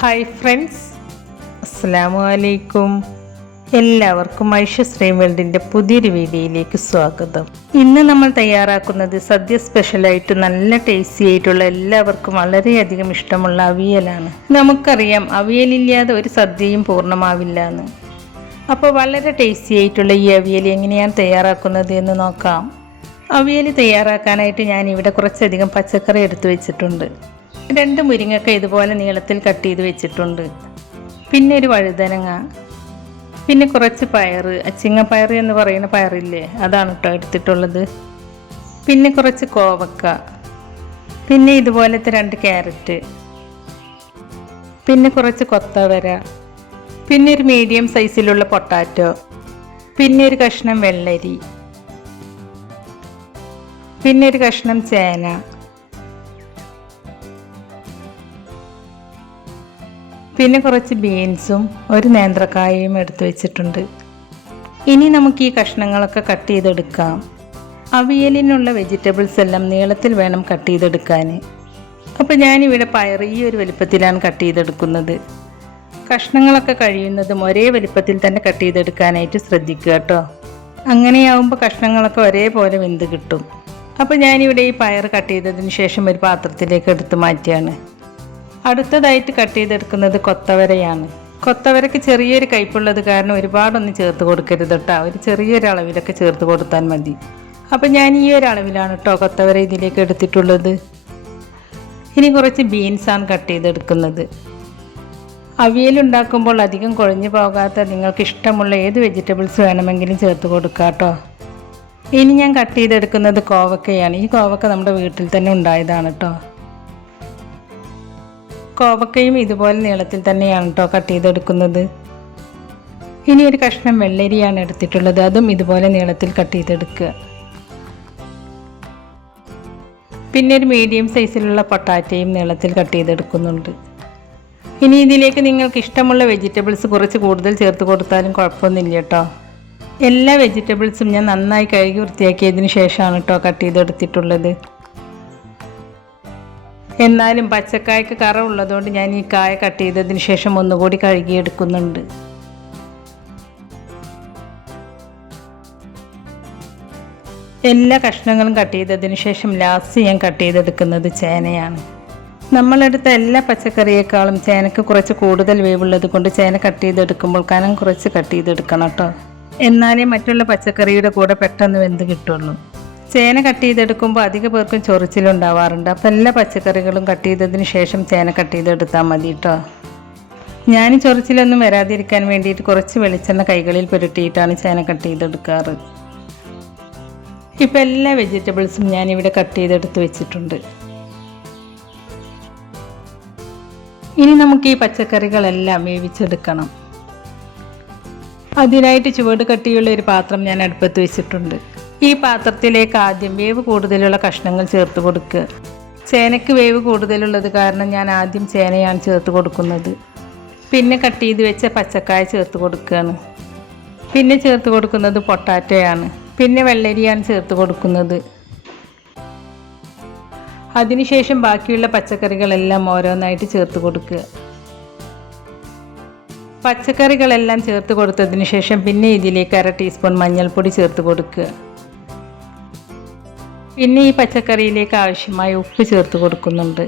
Hi friends, അസ്സലാമു അലൈക്കും. എല്ലാവർക്കും ഐഷ വേൾഡിൻ്റെ പുതിയൊരു വീഡിയോയിലേക്ക് സ്വാഗതം. ഇന്ന് നമ്മൾ തയ്യാറാക്കുന്നത് സദ്യ സ്പെഷ്യലായിട്ട് നല്ല ടേസ്റ്റി ആയിട്ടുള്ള എല്ലാവർക്കും വളരെയധികം ഇഷ്ടമുള്ള അവിയലാണ്. നമുക്കറിയാം അവിയലില്ലാതെ ഒരു സദ്യയും പൂർണ്ണമാവില്ല എന്ന്. അപ്പോൾ വളരെ ടേസ്റ്റി ആയിട്ടുള്ള ഈ അവിയൽ എങ്ങനെയാണ് തയ്യാറാക്കുന്നത് എന്ന് നോക്കാം. അവിയൽ തയ്യാറാക്കാനായിട്ട് ഞാനിവിടെ കുറച്ചധികം പച്ചക്കറി എടുത്തു വെച്ചിട്ടുണ്ട്. 2 മുരിങ്ങക്ക ഇതുപോലെ നീളത്തിൽ കട്ട് ചെയ്ത് വെച്ചിട്ടുണ്ട്. പിന്നെ ഒരു വഴുതനങ്ങ, പിന്നെ കുറച്ച് പയറ്, അച്ചിങ്ങപ്പയർ എന്ന് പറയുന്ന പയറില്ലേ, അതാണ് കേട്ടോ എടുത്തിട്ടുള്ളത്. പിന്നെ കുറച്ച് കോവക്ക, പിന്നെ ഇതുപോലത്തെ 2 ക്യാരറ്റ്, പിന്നെ കുറച്ച് കൊത്തവര, പിന്നെ ഒരു മീഡിയം സൈസിലുള്ള പൊട്ടാറ്റോ, പിന്നെ ഒരു കഷ്ണം വെള്ളരി, പിന്നെ ഒരു കഷ്ണം ചേന, പിന്നെ കുറച്ച് ബീൻസും ഒരു നേന്ത്രക്കായയും എടുത്തു വെച്ചിട്ടുണ്ട്. ഇനി നമുക്ക് ഈ കഷ്ണങ്ങളൊക്കെ കട്ട് ചെയ്തെടുക്കാം. അവിയലിനുള്ള വെജിറ്റബിൾസ് എല്ലാം നീളത്തിൽ വേണം കട്ട് ചെയ്തെടുക്കാൻ. അപ്പോൾ ഞാനിവിടെ പയർ ഈ ഒരു വലിപ്പത്തിലാണ് കട്ട് ചെയ്തെടുക്കുന്നത്. കഷ്ണങ്ങളൊക്കെ കഴിയുന്നതും ഒരേ വലിപ്പത്തിൽ തന്നെ കട്ട് ചെയ്തെടുക്കാനായിട്ട് ശ്രദ്ധിക്കുക കേട്ടോ. അങ്ങനെയാവുമ്പോൾ കഷ്ണങ്ങളൊക്കെ ഒരേപോലെ വെന്ത് കിട്ടും. അപ്പോൾ ഞാനിവിടെ ഈ പയർ കട്ട് ചെയ്തതിന് ശേഷം ഒരു പാത്രത്തിലേക്ക് എടുത്ത് മാറ്റിയാണ്. അടുത്തതായിട്ട് കട്ട് ചെയ്തെടുക്കുന്നത് കൊത്തവരയാണ്. കൊത്തവരക്ക് ചെറിയൊരു കയ്പുള്ളത് കാരണം ഒരുപാടൊന്നും ചേർത്ത് കൊടുക്കരുത് കേട്ടോ. ഒരു ചെറിയൊരു അളവിലൊക്കെ ചേർത്ത് കൊടുത്താൽ മതി. അപ്പോൾ ഞാൻ ഈ ഒരു അളവിലാണ് കേട്ടോ കൊത്തവര ഇതിലേക്ക് എടുത്തിട്ടുള്ളത്. ഇനി കുറച്ച് ബീൻസാണ് കട്ട് ചെയ്തെടുക്കുന്നത്. അവിയലുണ്ടാക്കുമ്പോൾ അധികം കുഴഞ്ഞു പോകാത്ത നിങ്ങൾക്ക് ഇഷ്ടമുള്ള ഏത് വെജിറ്റബിൾസ് വേണമെങ്കിലും ചേർത്ത് കൊടുക്കുക കേട്ടോ. ഇനി ഞാൻ കട്ട് ചെയ്തെടുക്കുന്നത് കോവക്കയാണ്. ഈ കോവക്ക നമ്മുടെ വീട്ടിൽ തന്നെ ഉണ്ടായതാണ് കേട്ടോ. കോവക്കയും ഇതുപോലെ നീളത്തിൽ തന്നെയാണ് കേട്ടോ കട്ട് ചെയ്തെടുക്കുന്നത്. ഇനി ഒരു കഷ്ണം വെള്ളരിയാണ് എടുത്തിട്ടുള്ളത്. അതും ഇതുപോലെ നീളത്തിൽ കട്ട് ചെയ്തെടുക്കുക. പിന്നെ ഒരു മീഡിയം സൈസിലുള്ള പൊട്ടാറ്റയും നീളത്തിൽ കട്ട് ചെയ്തെടുക്കുന്നുണ്ട്. ഇനി ഇതിലേക്ക് നിങ്ങൾക്ക് ഇഷ്ടമുള്ള വെജിറ്റബിൾസ് കുറച്ച് കൂടുതൽ ചേർത്ത് കൊടുത്താലും കുഴപ്പമൊന്നുമില്ല കേട്ടോ. എല്ലാ വെജിറ്റബിൾസും ഞാൻ നന്നായി കഴുകി വൃത്തിയാക്കിയതിന് ശേഷമാണ് കേട്ടോ കട്ട് ചെയ്തെടുത്തിട്ടുള്ളത്. എന്നാലും പച്ചക്കായ്ക്ക് കറ ഉള്ളതുകൊണ്ട് ഞാൻ ഈ കായ കട്ട് ചെയ്തതിന് ശേഷം ഒന്നുകൂടി കഴുകിയെടുക്കുന്നുണ്ട്. എല്ലാ കഷ്ണങ്ങളും കട്ട് ചെയ്തതിന് ശേഷം ലാസ്റ്റ് ഞാൻ കട്ട് ചെയ്തെടുക്കുന്നത് ചേനയാണ്. നമ്മളെടുത്ത എല്ലാ പച്ചക്കറിയേക്കാളും ചേനക്ക് കുറച്ച് കൂടുതൽ വേവുള്ളത് കൊണ്ട് ചേന കട്ട് ചെയ്തെടുക്കുമ്പോൾ കനം കുറച്ച് കട്ട് ചെയ്തെടുക്കണം കേട്ടോ. എന്നാലേ മറ്റുള്ള പച്ചക്കറിയുടെ കൂടെ പെട്ടെന്ന് വെന്ത് കിട്ടുള്ളൂ. ചേന കട്ട് ചെയ്തെടുക്കുമ്പോൾ അധിക പേർക്കും ചൊറിച്ചിലുണ്ടാവാറുണ്ട്. അപ്പോൾ എല്ലാ പച്ചക്കറികളും കട്ട് ചെയ്തതിന് ശേഷം ചേന കട്ട് ചെയ്തെടുത്താൽ മതി കേട്ടോ. ഞാൻ ചൊറിച്ചിലൊന്നും വരാതിരിക്കാൻ വേണ്ടിയിട്ട് കുറച്ച് വെളിച്ചെണ്ണ കൈകളിൽ പുരട്ടിയിട്ടാണ് ചേന കട്ട് ചെയ്തെടുക്കാറ്. ഇപ്പോൾ എല്ലാ വെജിറ്റബിൾസും ഞാനിവിടെ കട്ട് ചെയ്തെടുത്ത് വെച്ചിട്ടുണ്ട്. ഇനി നമുക്ക് ഈ പച്ചക്കറികളെല്ലാം വേവിച്ചെടുക്കണം. അതിനായിട്ട് ചുവട് കട്ടിയുള്ള ഒരു പാത്രം ഞാൻ അടുപ്പത്ത് വെച്ചിട്ടുണ്ട്. ഈ പാത്രത്തിലേക്ക് ആദ്യം വേവ് കൂടുതലുള്ള കഷ്ണങ്ങൾ ചേർത്ത് കൊടുക്കുക. ചേനയ്ക്ക് വേവ് കൂടുതലുള്ളത് കാരണം ഞാൻ ആദ്യം ചേനയാണ് ചേർത്ത് കൊടുക്കുന്നത്. പിന്നെ കട്ട് ചെയ്ത് വെച്ച പച്ചക്കായ ചേർത്ത് കൊടുക്കുകയാണ്. പിന്നെ ചേർത്ത് കൊടുക്കുന്നത് പൊട്ടാറ്റോയാണ്. പിന്നെ വെള്ളരിയാണ് ചേർത്ത് കൊടുക്കുന്നത്. അതിനുശേഷം ബാക്കിയുള്ള പച്ചക്കറികളെല്ലാം ഓരോന്നായിട്ട് ചേർത്ത് കൊടുക്കുക. പച്ചക്കറികളെല്ലാം ചേർത്ത് കൊടുത്തതിന് ശേഷം പിന്നെ ഇതിലേക്ക് 1/2 ടീസ്പൂൺ മഞ്ഞൾപ്പൊടി ചേർത്ത് കൊടുക്കുക. പിന്നെ ഈ പച്ചക്കറിയിലേക്ക് ആവശ്യമായ ഉപ്പ് ചേർത്ത് കൊടുക്കുന്നുണ്ട്.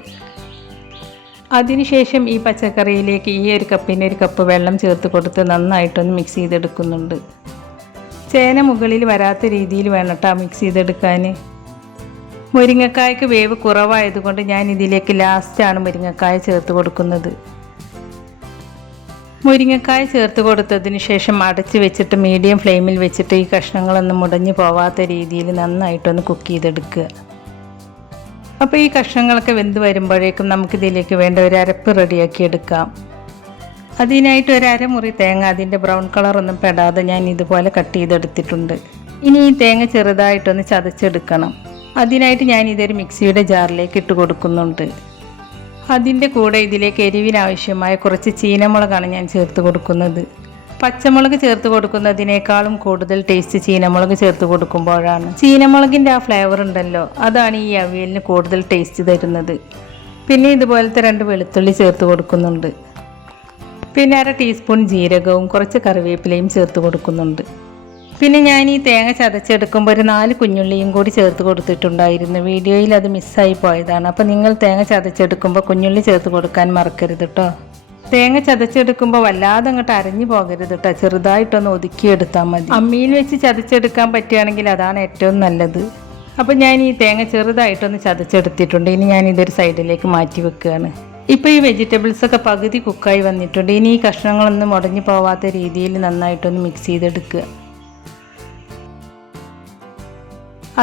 അതിനുശേഷം ഈ പച്ചക്കറിയിലേക്ക് ഈ ഒരു കപ്പിന് 1 കപ്പ് വെള്ളം ചേർത്ത് കൊടുത്ത് നന്നായിട്ടൊന്ന് മിക്സ് ചെയ്തെടുക്കുന്നുണ്ട്. ചേന മുകളിൽ വരാത്ത രീതിയിൽ വേണം കേട്ടോ മിക്സ് ചെയ്തെടുക്കാൻ. മുരിങ്ങക്കായ്ക്ക് വേവ് കുറവായതുകൊണ്ട് ഞാൻ ഇതിലേക്ക് ലാസ്റ്റാണ് മുരിങ്ങക്കായ ചേർത്ത് കൊടുക്കുന്നത്. മുരിങ്ങക്കായ ചേർത്ത് കൊടുത്തതിന് ശേഷം അടച്ച് വെച്ചിട്ട് മീഡിയം ഫ്ലെയിമിൽ വെച്ചിട്ട് ഈ കഷ്ണങ്ങളൊന്നും മുടഞ്ഞു പോവാത്ത രീതിയിൽ നന്നായിട്ടൊന്ന് കുക്ക് ചെയ്തെടുക്കുക. അപ്പോൾ ഈ കഷ്ണങ്ങളൊക്കെ വെന്ത് വരുമ്പോഴേക്കും നമുക്കിതിലേക്ക് വേണ്ട ഒരു അരപ്പ് റെഡിയാക്കി എടുക്കാം. അതിനായിട്ട് ഒരു അരമുറി തേങ്ങ അതിൻ്റെ ബ്രൗൺ കളറൊന്നും പെടാതെ ഞാൻ ഇതുപോലെ കട്ട് ചെയ്തെടുത്തിട്ടുണ്ട്. ഇനി ഈ തേങ്ങ ചെറുതായിട്ടൊന്ന് ചതച്ചെടുക്കണം. അതിനായിട്ട് ഞാൻ ഇതൊരു മിക്സിയുടെ ജാറിലേക്ക് ഇട്ട് കൊടുക്കുന്നുണ്ട്. അതിൻ്റെ കൂടെ ഇതിലേക്ക് എരിവിനാവശ്യമായ കുറച്ച് ചീനമുളകാണ് ഞാൻ ചേർത്ത് കൊടുക്കുന്നത്. പച്ചമുളക് ചേർത്ത് കൊടുക്കുന്നതിനേക്കാളും കൂടുതൽ ടേസ്റ്റ് ചീനമുളക് ചേർത്ത് കൊടുക്കുമ്പോഴാണ്. ചീനമുളകിൻ്റെ ആ ഫ്ലേവർ ഉണ്ടല്ലോ, അതാണ് ഈ അവിയലിന് കൂടുതൽ ടേസ്റ്റ് തരുന്നത്. പിന്നെ ഇതുപോലത്തെ 2 വെളുത്തുള്ളി ചേർത്ത് കൊടുക്കുന്നുണ്ട്. പിന്നെ 1/2 ടീസ്പൂൺ ജീരകവും കുറച്ച് കറിവേപ്പിലയും ചേർത്ത് കൊടുക്കുന്നുണ്ട്. പിന്നെ ഞാൻ ഈ തേങ്ങ ചതച്ചെടുക്കുമ്പോൾ ഒരു 4 കുഞ്ഞുള്ളിയും കൂടി ചേർത്ത് കൊടുത്തിട്ടുണ്ടായിരുന്നു. വീഡിയോയിൽ അത് മിസ്സായി പോയതാണ്. അപ്പോൾ നിങ്ങൾ തേങ്ങ ചതച്ചെടുക്കുമ്പോൾ കുഞ്ഞുള്ളി ചേർത്ത് കൊടുക്കാൻ മറക്കരുത് കേട്ടോ. തേങ്ങ ചതച്ചെടുക്കുമ്പോൾ വല്ലാതെ അങ്ങോട്ട് അരഞ്ഞു പോകരുത് കേട്ടോ. ചെറുതായിട്ടൊന്ന് ഒതുക്കിയെടുത്താൽ മതി. അമ്മിയിൽ വെച്ച് ചതച്ചെടുക്കാൻ പറ്റുകയാണെങ്കിൽ അതാണ് ഏറ്റവും നല്ലത്. അപ്പോൾ ഞാൻ ഈ തേങ്ങ ചെറുതായിട്ടൊന്ന് ചതച്ചെടുത്തിട്ടുണ്ട്. ഇനി ഞാൻ ഇതൊരു സൈഡിലേക്ക് മാറ്റി വെക്കുകയാണ്. ഇപ്പോൾ ഈ വെജിറ്റബിൾസൊക്കെ പകുതി കുക്കായി വന്നിട്ടുണ്ട്. ഇനി ഈ കഷ്ണങ്ങളൊന്നും ഉടഞ്ഞു പോവാത്ത രീതിയിൽ നന്നായിട്ടൊന്ന് മിക്സ് ചെയ്തെടുക്കുക.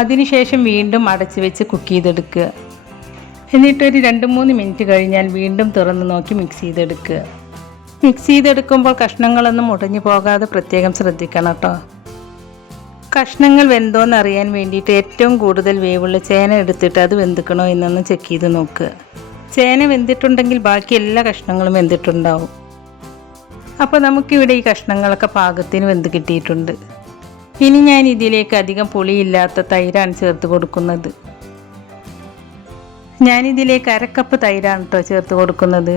അതിനുശേഷം വീണ്ടും അടച്ച് വെച്ച് കുക്ക് ചെയ്തെടുക്കുക. എന്നിട്ടൊരു 2-3 മിനിറ്റ് കഴിഞ്ഞാൽ വീണ്ടും തുറന്ന് നോക്കി മിക്സ് ചെയ്തെടുക്കുക. മിക്സ് ചെയ്തെടുക്കുമ്പോൾ കഷ്ണങ്ങളൊന്നും ഉടഞ്ഞു പോകാതെ പ്രത്യേകം ശ്രദ്ധിക്കണം കേട്ടോ. കഷ്ണങ്ങൾ വെന്തോന്ന് അറിയാൻ വേണ്ടിയിട്ട് ഏറ്റവും കൂടുതൽ വേവുള്ള ചേന എടുത്തിട്ട് അത് വെന്തിക്കണോ എന്നൊന്ന് ചെക്ക് ചെയ്ത് നോക്കുക. ചേന വെന്തിട്ടുണ്ടെങ്കിൽ ബാക്കി എല്ലാ കഷ്ണങ്ങളും വെന്തിട്ടുണ്ടാവും. അപ്പോൾ നമുക്കിവിടെ ഈ കഷ്ണങ്ങളൊക്കെ പാകത്തിന് വെന്ത് കിട്ടിയിട്ടുണ്ട്. ഇനി ഞാൻ ഇതിലേക്ക് അധികം പുളിയില്ലാത്ത തൈരാണ് ചേർത്ത് കൊടുക്കുന്നത്. ഞാനിതിലേക്ക് 1/2 കപ്പ് തൈരാണ് കേട്ടോ ചേർത്ത് കൊടുക്കുന്നത്.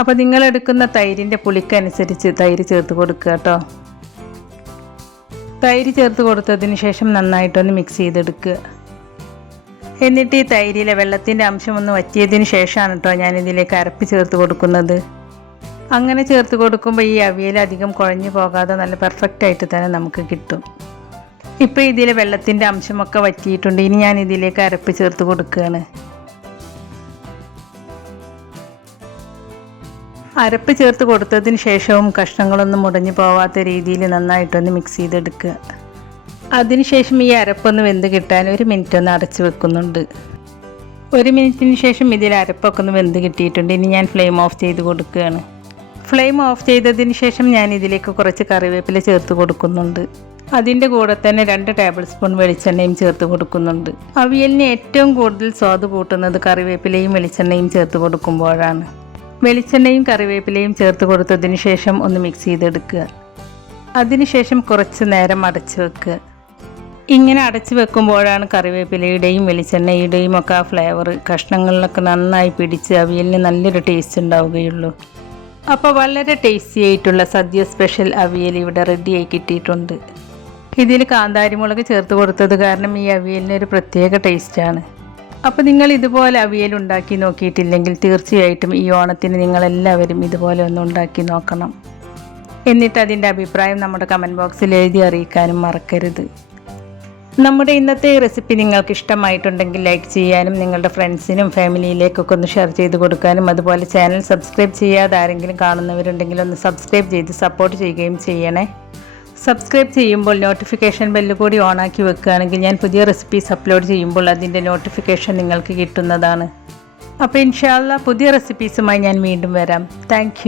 അപ്പോൾ നിങ്ങളെടുക്കുന്ന തൈരിൻ്റെ പുളിക്കനുസരിച്ച് തൈര് ചേർത്ത് കൊടുക്കുക കേട്ടോ. തൈര് ചേർത്ത് കൊടുത്തതിന് ശേഷം നന്നായിട്ടൊന്ന് മിക്സ് ചെയ്തെടുക്കുക. എന്നിട്ട് ഈ തൈരിലെ വെള്ളത്തിൻ്റെ അംശം ഒന്ന് വറ്റിയതിന് ശേഷമാണ് കേട്ടോ ഞാനിതിലേക്ക് അരപ്പ് ചേർത്ത് കൊടുക്കുന്നത്. അങ്ങനെ ചേർത്ത് കൊടുക്കുമ്പോൾ ഈ അവിയൽ അധികം കുഴഞ്ഞു പോകാതെ നല്ല പെർഫെക്റ്റ് ആയിട്ട് തന്നെ നമുക്ക് കിട്ടും. ഇപ്പോൾ ഇതിലെ വെള്ളത്തിൻ്റെ അംശമൊക്കെ വറ്റിയിട്ടുണ്ട്. ഇനി ഞാൻ ഇതിലേക്ക് അരപ്പ് ചേർത്ത് കൊടുക്കുകയാണ്. അരപ്പ് ചേർത്ത് കൊടുത്തതിന് ശേഷവും കഷ്ണങ്ങളൊന്നും മുടഞ്ഞു പോവാത്ത രീതിയിൽ നന്നായിട്ടൊന്ന് മിക്സ് ചെയ്തെടുക്കുക. അതിനുശേഷം ഈ അരപ്പൊന്ന് വെന്ത് കിട്ടാൻ 1 മിനിറ്റ് ഒന്ന് അടച്ച് വെക്കുന്നുണ്ട്. 1 മിനിറ്റിന് ശേഷം ഇതിൽ അരപ്പൊക്കെ ഒന്ന് വെന്ത് കിട്ടിയിട്ടുണ്ട്. ഇനി ഞാൻ ഫ്ലെയിം ഓഫ് ചെയ്ത് കൊടുക്കുകയാണ്. ഫ്ലെയിം ഓഫ് ചെയ്തതിന് ശേഷം ഞാൻ ഇതിലേക്ക് കുറച്ച് കറിവേപ്പില ചേർത്ത് കൊടുക്കുന്നുണ്ട്. അതിൻ്റെ കൂടെ തന്നെ 2 ടേബിൾ സ്പൂൺ വെളിച്ചെണ്ണയും ചേർത്ത് കൊടുക്കുന്നുണ്ട്. അവിയലിന് ഏറ്റവും കൂടുതൽ സ്വാദ് കൂട്ടുന്നത് കറിവേപ്പിലയും വെളിച്ചെണ്ണയും ചേർത്ത് കൊടുക്കുമ്പോഴാണ്. വെളിച്ചെണ്ണയും കറിവേപ്പിലയും ചേർത്ത് കൊടുത്തതിന് ശേഷം ഒന്ന് മിക്സ് ചെയ്തെടുക്കുക. അതിനുശേഷം കുറച്ച് നേരം അടച്ചു വെക്കുക. ഇങ്ങനെ അടച്ചു വെക്കുമ്പോഴാണ് കറിവേപ്പിലയുടെയും വെളിച്ചെണ്ണയുടെയും ഒക്കെ ആ ഫ്ലേവർ കഷ്ണങ്ങളിലൊക്കെ നന്നായി പിടിച്ച് അവിയലിന് നല്ലൊരു ടേസ്റ്റ് ഉണ്ടാവുകയുള്ളൂ. അപ്പോൾ വളരെ ടേസ്റ്റി ആയിട്ടുള്ള സദ്യ സ്പെഷ്യൽ അവിയൽ ഇവിടെ റെഡിയായി കിട്ടിയിട്ടുണ്ട്. ഇതിൽ കാന്താരിമുളക് ചേർത്ത് കൊടുത്തത് കാരണം ഈ അവിയലിന് ഒരു പ്രത്യേക ടേസ്റ്റാണ്. അപ്പോൾ നിങ്ങൾ ഇതുപോലെ അവിയൽ ഉണ്ടാക്കി നോക്കിയിട്ടില്ലെങ്കിൽ തീർച്ചയായിട്ടും ഈ ഓണത്തിന് നിങ്ങളെല്ലാവരും ഇതുപോലെ ഒന്ന് ഉണ്ടാക്കി നോക്കണം. എന്നിട്ട് അതിൻ്റെ അഭിപ്രായം നമ്മുടെ കമൻറ്റ് ബോക്സിൽ എഴുതി അറിയിക്കാനും മറക്കരുത്. നമ്മുടെ ഇന്നത്തെ ഈ റെസിപ്പി നിങ്ങൾക്ക് ഇഷ്ടമായിട്ടുണ്ടെങ്കിൽ ലൈക്ക് ചെയ്യാനും നിങ്ങളുടെ ഫ്രണ്ട്സിനും ഫാമിലിയിലേക്കൊക്കെ ഒന്ന് ഷെയർ ചെയ്ത് കൊടുക്കാനും അതുപോലെ ചാനൽ സബ്സ്ക്രൈബ് ചെയ്യാതെ ആരെങ്കിലും കാണുന്നവരുണ്ടെങ്കിൽ ഒന്ന് സബ്സ്ക്രൈബ് ചെയ്ത് സപ്പോർട്ട് ചെയ്യുകയും ചെയ്യണേ. സബ്സ്ക്രൈബ് ചെയ്യുമ്പോൾ നോട്ടിഫിക്കേഷൻ ബെല്ല് കൂടി ഓണാക്കി വെക്കുകയാണെങ്കിൽ ഞാൻ പുതിയ റെസിപ്പീസ് അപ്ലോഡ് ചെയ്യുമ്പോൾ അതിൻ്റെ നോട്ടിഫിക്കേഷൻ നിങ്ങൾക്ക് കിട്ടുന്നതാണ്. അപ്പോൾ ഇൻഷാ അല്ലാഹ് പുതിയ റെസിപ്പീസുമായി ഞാൻ വീണ്ടും വരാം. താങ്ക്